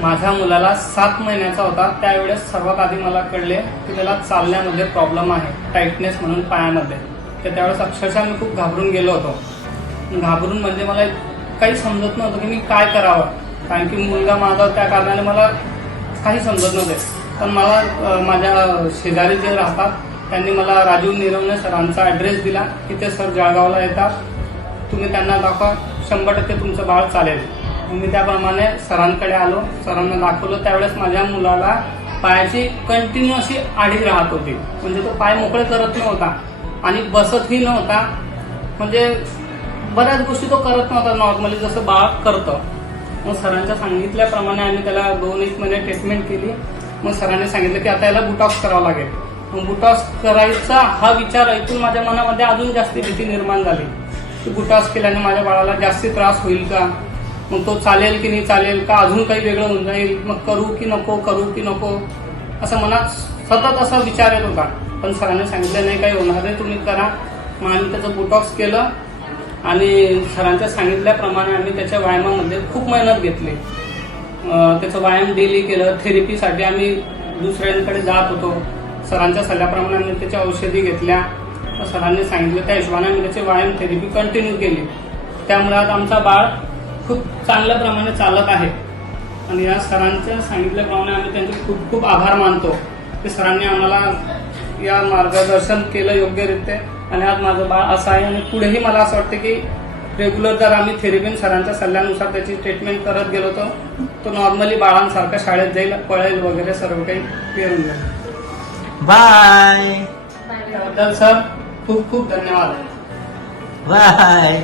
माझ्या मुलाला 7 महिन्याचा होता त्यावेळेस सर्वात आधी मला कळले की त्याला चालण्यामध्ये प्रॉब्लेम आहे, टाईटनेस म्हणून पायामध्ये. तर त्यावेळेस अक्षरशः मी खूप घाबरून गेलो होतो. घाबरून म्हणजे मला काही समजत नव्हतं की मी काय करावं, कारण की मुलगा माझा त्या कारणाने मला काही समजत नव्हते. पण मला माझ्या शेजारी जे राहतात त्यांनी मला राजीव निरवणे सरांचा ॲड्रेस दिला की ते सर जळगावला येतात, तुम्ही त्यांना दाखवा, 100% तुमचं बाळ चालेल. मी त्याप्रमाणे सरांकडे आलो, सरांना दाखवलं. त्यावेळेस माझ्या मुलाला पायाची कंटिन्यू अशी आडी राहत होती, म्हणजे तो पाय मोकळे करत नव्हता आणि बसतही नव्हता. म्हणजे बऱ्याच गोष्टी तो करत नव्हता नॉर्मली जसं बाळ करतं. मग सरांच्या सांगितल्याप्रमाणे आम्ही त्याला 2-1 महिने ट्रीटमेंट केली. मग सरांनी सांगितलं की आता याला बुटॉक्स करावं लागेल. मग बुटॉक्स करायचा हा विचार ऐकून माझ्या मनामध्ये अजून जास्ती भीती निर्माण झाली की बुटॉक्स केल्याने माझ्या बाळाला जास्ती त्रास होईल का, मग तो चालेल की नाही चालेल का, अजून काही वेगळं होऊन जाईल, मग करू की नको असं मनात सतत असा विचार येत होता. पण सरांनी सांगितलं नाही काही होणार नाही, तुम्ही करा. मग आम्ही त्याचं बुटॉक्स केलं आणि सरांच्या सांगितल्याप्रमाणे आम्ही त्याच्या व्यायामामध्ये खूप मेहनत घेतली. त्याचं व्यायाम डेली केलं. थेरपीसाठी आम्ही दुसऱ्यांकडे जात होतो. सरांच्या सल्ल्याप्रमाणे आम्ही त्याच्या औषधी घेतल्या. सरांनी सांगितलं त्या हिशोबाने आम्ही त्याची व्यायाम थेरपी कंटिन्यू केली. त्यामुळे आज आमचा बाळ खूप चांगल्या प्रमाणे चालत आहे. आणि या सरांच्या सांगितल्याप्रमाणे आम्ही त्यांचे खूप खूप आभार मानतो की सरांनी आम्हाला या मार्गदर्शन केलं योग्यरित्या. आणि आज माझं बाळ असं आहे. आणि पुढेही मला असं वाटतं की रेग्युलर जर आम्ही थेरपीन सरांच्या सल्ल्यानुसार त्याची ट्रीटमेंट करत गेलो तो नॉर्मली बाळांसारखं शाळेत जाईल, पळेल वगैरे सर्व काही क्लिअर होऊन जाईल. बाय त्याबद्दल सर खूप खूप धन्यवाद. बाय.